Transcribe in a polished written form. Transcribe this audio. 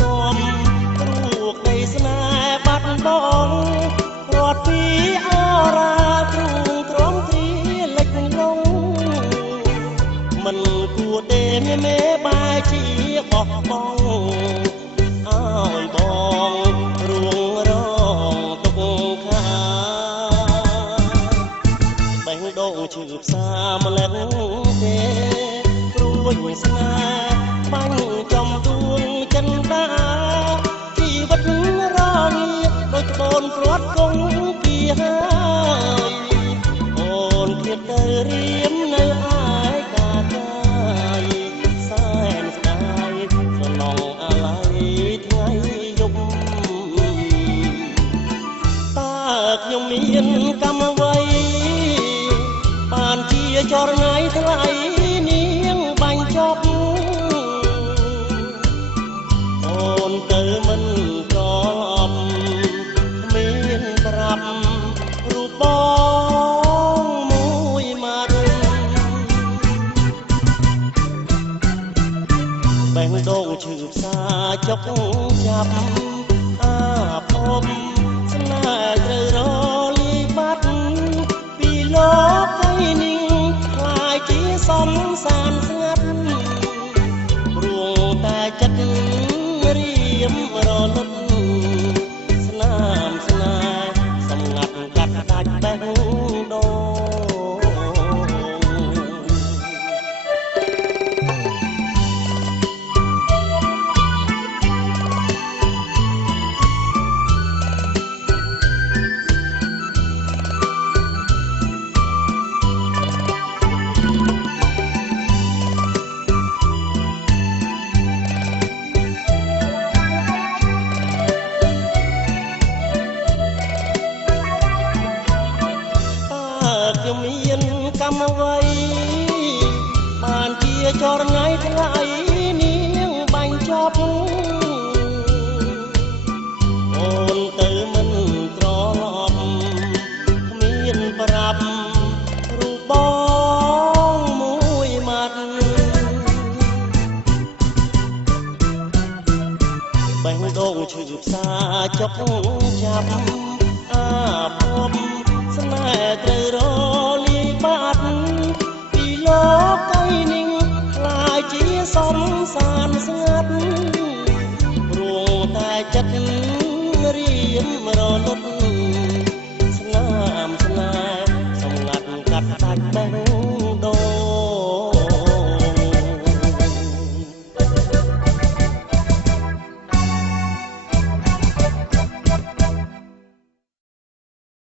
តមរូបនៃស្នេហ៍បាត់បង់រត់ពីអរាទ្រូងទ្រាំទ្រាលិចលងមិនគួរទេមេបែជាបោះបង់ឲ្យបងរួងរងទុកខាបេះដូងឈឺផ្សាម្លឹងទេព្រួយស្នេហ៍បាញ់ចំដួងចិនដាជីវិតរងាដូចបូនព្រាត់គង់ពីហើយអូនគៀបទៅរៀមនៅឯកាកាយសែនស្ដាយស្រឡងអាឡ័យថ្ងៃយប់តើខ្ញុំមានកម្មអ្វីបានជាចរណៃថ្លៃនាងបាញ់ចប់អូនទៅមិនត្រឡប់មានប្រាប់រូបបងមួយមកបេះដូងឈឺផ្សាចុកចាប់អាភពស្នេហ៍ត្រូវរលាយបាត់ពីលោកហើយនាងខ្លាយជាសំសានស្ងាត់រួងតែចិត្តរៀមរលត់ស្នាមស្នេហ៍សម្ងាត់កាត់ដាច់បេះដូងខ្ញុំមានកម្មអ្វីបានជាចរណៃថ្លៃនាងបាញ់ចប់អូនទៅមិនត្រឡប់គ្មានប្រាប់រូបបងមួយម៉ាត់បេះដូងឈឺផ្សាចុកចាប់អាភពស្នេហ៍ត្រូវរលាយបាត់ពីលោកហើយនាងខ្លាយជាសំសានស្ងាត់រួងតែចិត្តរៀមរលត់ស្នាមស្នេហ៍សម្ងាត់កាត់ដាច់បេះ